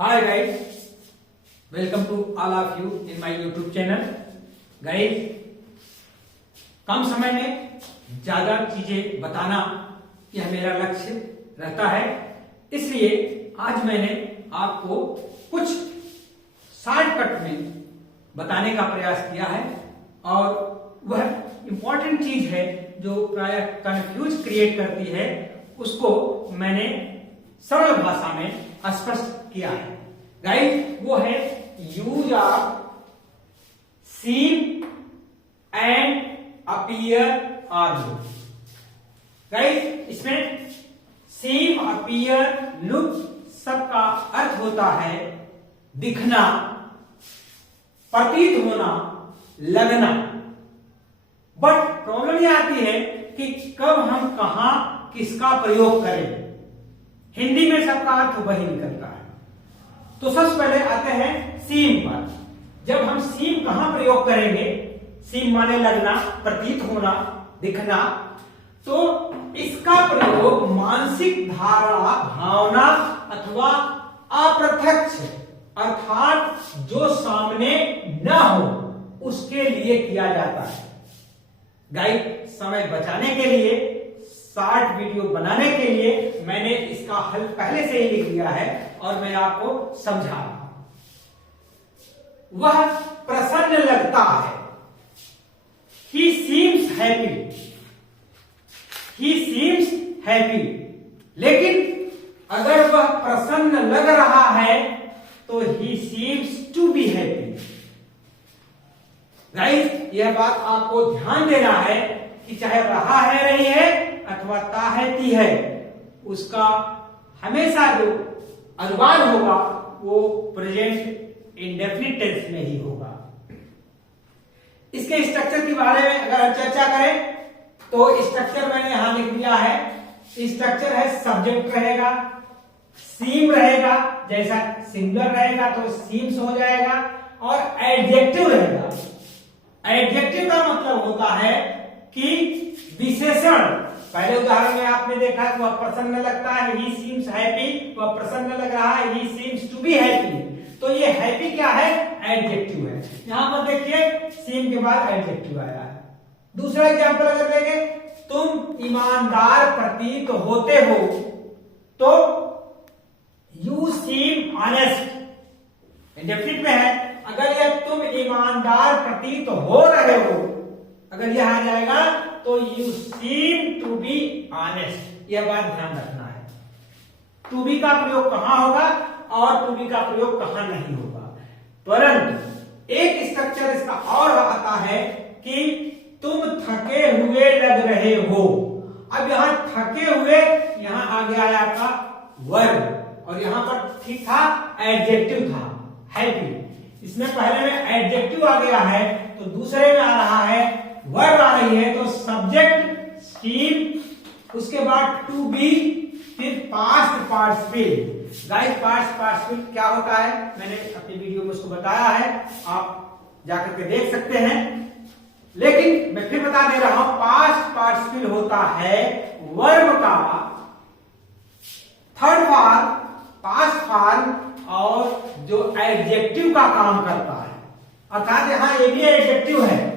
Hi guys, welcome to all of you in my YouTube channel. Guys, कम समय में ज्यादा चीजें बताना यह मेरा लक्ष्य रहता है, इसलिए आज मैंने आपको कुछ शॉर्टकट में बताने का प्रयास किया है और वह इंपॉर्टेंट चीज है जो प्राय कंफ्यूज क्रिएट करती है, उसको मैंने सरल भाषा में स्पष्ट किया है। गाइस, वो है use of seem and appear और लुक। गाइस, इसमें सीम, अपीयर, लुक सबका अर्थ होता है दिखना, प्रतीत होना, लगना। बट प्रॉब्लम यह आती है कि कब हम कहां किसका प्रयोग करें। हिंदी में सबका अर्थ वही निकलता है। तो सबसे पहले आते हैं सीम पर। जब हम सीम कहां प्रयोग करेंगे, सीम माने लगना, प्रतीत होना, दिखना, तो इसका प्रयोग मानसिक धारणा, भावना अथवा अप्रत्यक्ष अर्थात जो सामने न हो उसके लिए किया जाता है। गाइस, समय बचाने के लिए, शॉर्ट वीडियो बनाने के लिए मैंने इसका हल पहले से ही लिख दिया है और मैं आपको समझा रहा हूं। वह प्रसन्न लगता है, he seems happy, he seems happy। लेकिन अगर वह प्रसन्न लग रहा है तो he seems to be happy। Guys, यह बात आपको ध्यान देना है कि चाहे रहा है, रही है अथवा ता है, ती है, उसका हमेशा जो अनुवाद होगा वो प्रेजेंट इंडेफिनिट टेंस में ही होगा। इसके स्ट्रक्चर के बारे में अगर हम चर्चा करें तो स्ट्रक्चर मैंने यहां लिख दिया है। स्ट्रक्चर है सब्जेक्ट रहेगा, सीम रहेगा, जैसा सिंगुलर रहेगा तो सीम्स हो जाएगा, और एडजेक्टिव रहेगा। एडजेक्टिव का मतलब होता है कि विशेषण। पहले उदाहरण में आपने देखा कि वह प्रसन्न लगता है, he seems happy, वह प्रसन्न लग रहा है, he seems to be happy। तो ये हैप्पी क्या है? एडजेक्टिव है। यहां पर देखिए सीम के बाद एडजेक्टिव आया है। दूसरा एग्जांपल अगर देखें, तुम ईमानदार प्रतीत होते हो तो यू सीम ऑनेस्ट इंडेफिनिट में है। अगर यह तुम ईमानदार प्रतीत हो रहे हो, अगर यह आ जाएगा तो you seem to be honest. यह बात ध्यान रखना है, टू बी का प्रयोग कहां होगा और टू बी का प्रयोग कहां नहीं होगा। परंतु एक स्ट्रक्चर इसका और आता है कि तुम थके हुए लग रहे हो। अब यहां थके हुए, यहां आगे आया आपका वर्ब और यहां पर ठीक था एडजेक्टिव था हैप्पी। इसमें पहले में एडजेक्टिव आ गया है तो दूसरे में आ रहा है वर्ब आ रही है, तो सब्जेक्ट सीम, उसके बाद टू बी, फिर past participle. Guys, past participle क्या होता है मैंने अपनी वीडियो में उसको बताया है, आप जाकर के देख सकते हैं। लेकिन मैं फिर बता दे रहा हूं, पास्ट पार्टिसिपल होता है वर्ब का थर्ड फॉर्म, पास्ट फॉर्म, और जो एडजेक्टिव का काम करता है। अर्थात यहां ये भी एडजेक्टिव है,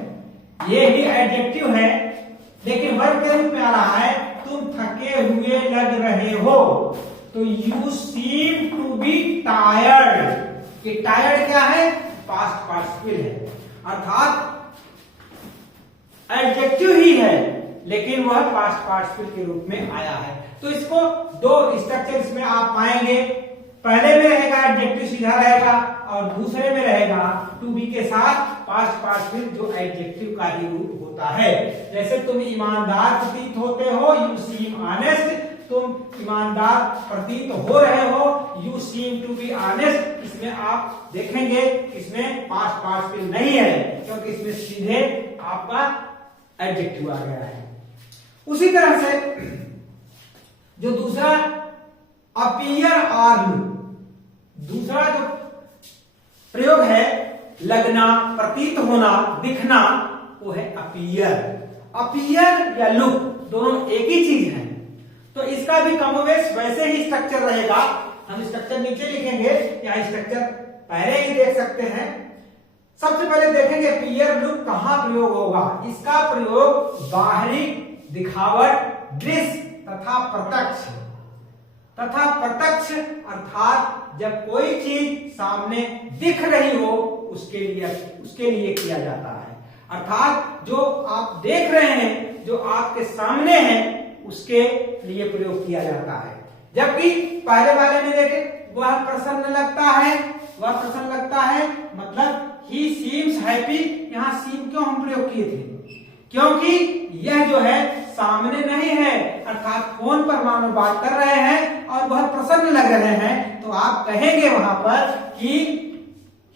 ये भी एडजेक्टिव है, लेकिन वर्ब के रूप में आ रहा है। तुम थके हुए लग रहे हो तो you seem to be tired. ये टायर्ड क्या है? पास्ट पार्टिसिपल है, अर्थात एडजेक्टिव ही है लेकिन वह पास्ट पार्टिसिपल के रूप में आया है। तो इसको दो स्ट्रक्चर इसमें आप पाएंगे। पहले में रहेगा एडजेक्टिव सीधा रहेगा और दूसरे में रहेगा टू बी के साथ पास्ट पार्टिसिपल जो एडजेक्टिव का ही रूप होता है। जैसे तुम ईमानदार प्रतीत होते हो, यू सीम ऑनेस्ट। तुम ईमानदार प्रतीत हो रहे हो, you seem to be honest. इसमें आप देखेंगे इसमें पास्ट पार्टिसिपल नहीं है क्योंकि इसमें सीधे आपका एडजेक्टिव आ गया है। उसी तरह से जो दूसरा अपीयर और लुक, दूसरा जो प्रयोग है लगना, प्रतीत होना, दिखना, वो है अपीयर। अपीयर या लुक दोनों एक ही चीज है। तो इसका भी कमोवेश वैसे ही स्ट्रक्चर रहेगा हम स्ट्रक्चर नीचे लिखेंगे या स्ट्रक्चर पहले ही देख सकते हैं। सबसे पहले देखेंगे अपीयर लुक कहां प्रयोग होगा। इसका प्रयोग बाहरी दिखावट, दृश्य तथा प्रत्यक्ष अर्थात जब कोई चीज सामने दिख रही हो उसके लिए किया जाता है। अर्थात जो आप देख रहे हैं, जो आपके सामने है, उसके लिए प्रयोग किया जाता है। जबकि पहले वाले में देखें, वह प्रसन्न लगता है, मतलब ही सीम्स हैप्पी। यहां सीम क्यों हम प्रयोग किए थे? क्योंकि यह जो है सामने नहीं है, अर्थात फोन पर मानो बात कर रहे हैं और वह प्रसन्न लग रहे हैं, तो आप कहेंगे वहां पर कि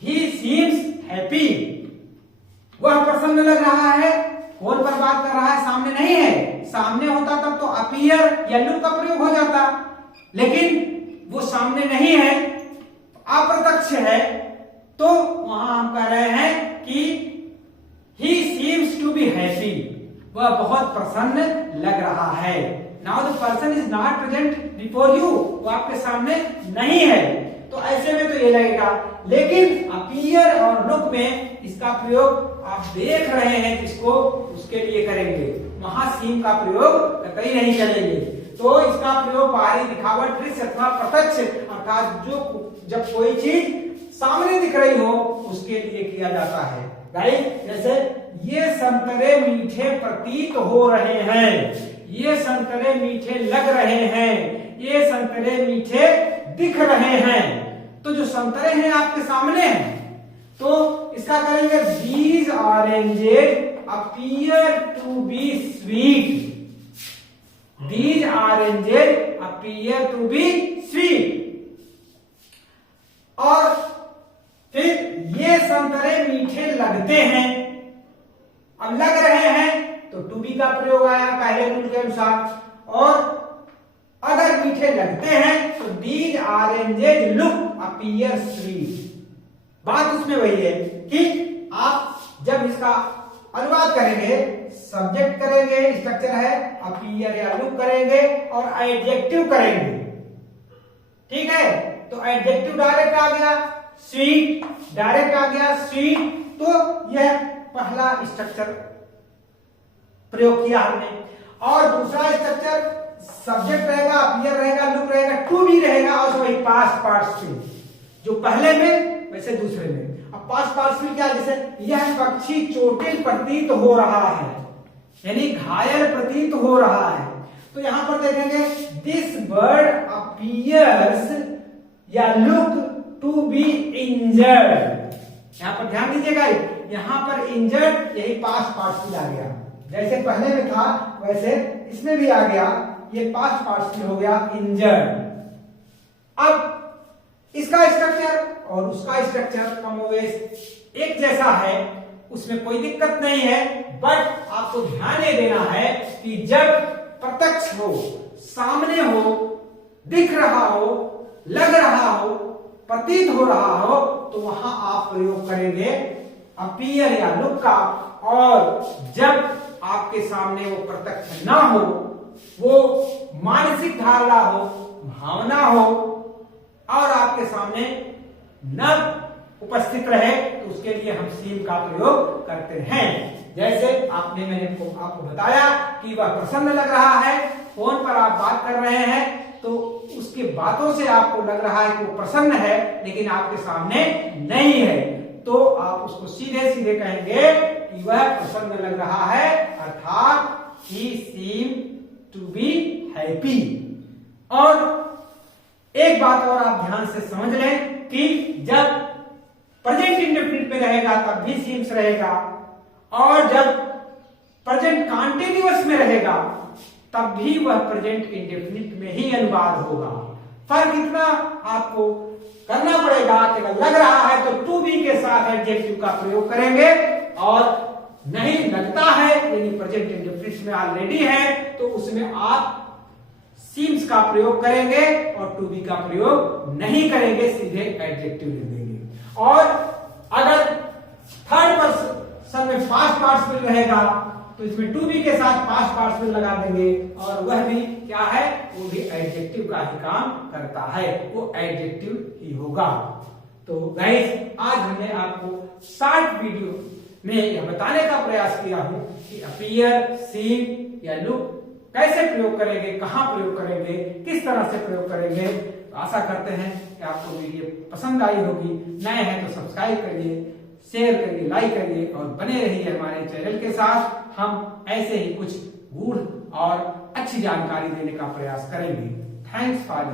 ही सीम्स हैप्पी। वह प्रसन्न लग रहा है, फोन पर बात कर रहा है, सामने नहीं है। सामने होता तब तो अपीयर या लुक का प्रयोग हो जाता, लेकिन वो सामने नहीं है, अप्रत्यक्ष है, तो वहां हम कह रहे हैं कि he seems to be happy, वह बहुत प्रसन्न लग रहा है। Now the person is not present before you, वो आपके सामने नहीं है, तो ऐसे में तो ये लगेगा। लेकिन अपीयर और लुक में इसका प्रयोग आप देख रहे हैं किसको, उसके लिए करेंगे, वहां सीम का प्रयोग कतई नहीं करेंगे। तो इसका प्रयोग बाहरी दिखावट, दृश्य अथवा प्रत्यक्ष अर्थात जो जब कोई चीज सामने दिख रही हो उसके लिए किया जाता है। राइट, जैसे ये संतरे मीठे प्रतीत हो रहे हैं, ये संतरे मीठे लग रहे हैं, ये संतरे मीठे दिख रहे हैं। तो जो संतरे हैं आपके सामने हैं, तो इसका करेंगे these oranges appear to be sweet, these oranges appear to be sweet। और फिर ये संतरे मीठे लगते हैं, अब लग रहे हैं तो टू बी का प्रयोग आया पहले रूल के अनुसार। और अगर मीठे लगते हैं तो these oranges look appear sweet। बात उसमें वही है कि आप जब इसका अनुवाद करेंगे, सब्जेक्ट करेंगे, स्ट्रक्चर है, अपीयर या लुक करेंगे और एडजेक्टिव करेंगे, ठीक है। तो एडजेक्टिव डायरेक्ट आ गया, स्वीट डायरेक्ट आ गया, स्वीट। तो यह पहला स्ट्रक्चर प्रयोग किया हमने। और दूसरा स्ट्रक्चर सब्जेक्ट रहेगा, अपीयर रहेगा, लुक रहेगा, टू बी रहेगा और वही पास्ट पार्टिसिपल, जो पहले में वैसे दूसरे में। अब पास्ट पार्टिसिपल क्या, जैसे यह पक्षी चोटिल प्रतीत हो रहा है, यानी घायल प्रतीत हो रहा है। तो यहां पर देखेंगे दिस बर्ड अपीयर्स या लुक टू बी इंजर्ड। यहां पर ध्यान दीजिएगा, यहां पर इंजर्ड यही पास्ट पार्टिसिपल आ गया, जैसे पहले में था वैसे इसमें भी आ गया, ये पास्ट पार्टिसिपल हो गया इंजर्ड। अब इसका स्ट्रक्चर और उसका स्ट्रक्चर कमोवेश एक जैसा है, उसमें कोई दिक्कत नहीं है। बट आपको ध्यान ये देना है कि जब प्रत्यक्ष हो, सामने हो, दिख रहा हो, लग रहा हो, प्रतीत हो रहा हो, तो वहां आप प्रयोग करेंगे अपीयर या लुक का। और जब आपके सामने वो प्रत्यक्ष ना हो, वो मानसिक धारणा हो, भावना हो और आपके सामने न उपस्थित रहे, तो उसके लिए हम सीम का प्रयोग करते हैं। जैसे मैंने आपको बताया कि वह प्रसन्न लग रहा है, फोन पर आप बात कर रहे हैं, तो उसकी बातों से आपको लग रहा है कि वो प्रसन्न है, लेकिन आपके सामने नहीं है, तो आप उसको सीधे सीधे कहेंगे कि वह प्रसन्न लग रहा है, अर्थात he seemed to be happy। और एक बात और आप ध्यान से समझ लें कि जब प्रेजेंट इंडेफिनिट में रहेगा तब भी सीम्स रहेगा, और जब प्रेजेंट कॉन्टिन्यूअस में रहेगा तब भी वह प्रेजेंट इंडेफिनिट में ही अनुवाद होगा। फर्क इतना आपको करना पड़ेगा कि अगर लग रहा है तो टू बी के साथ एडजेक्टिव का प्रयोग करेंगे, और नहीं लगता है यानी प्रेजेंट इंडेफिनिट में ऑलरेडी है, तो उसमें आप सीम्स का प्रयोग करेंगे और टू बी का प्रयोग नहीं करेंगे, सीधे एडजेक्टिव ले देंगे। और अगर थर्ड पर्सन में पास्ट पार्टिसिपल रहेगा तो इसमें टू बी के साथ पास्ट पार्टिसिपल लगा देंगे और वह भी क्या है, वो भी एडजेक्टिव का ही काम करता है, वो एडजेक्टिव ही होगा। तो गाइस आज हमने आपको शॉर्ट वीडियो में यह बताने का प्रयास किया हूं कि अपीयर, सीम या लुक कैसे प्रयोग करेंगे, कहां प्रयोग करेंगे, किस तरह से प्रयोग करेंगे। तो आशा करते हैं कि आपको वीडियो पसंद आई होगी। नए हैं तो सब्सक्राइब करिए, शेयर करिए, लाइक करिए और बने रहिए हमारे चैनल के साथ। हम ऐसे ही कुछ गूढ़ और अच्छी जानकारी देने का प्रयास करेंगे। Thanks for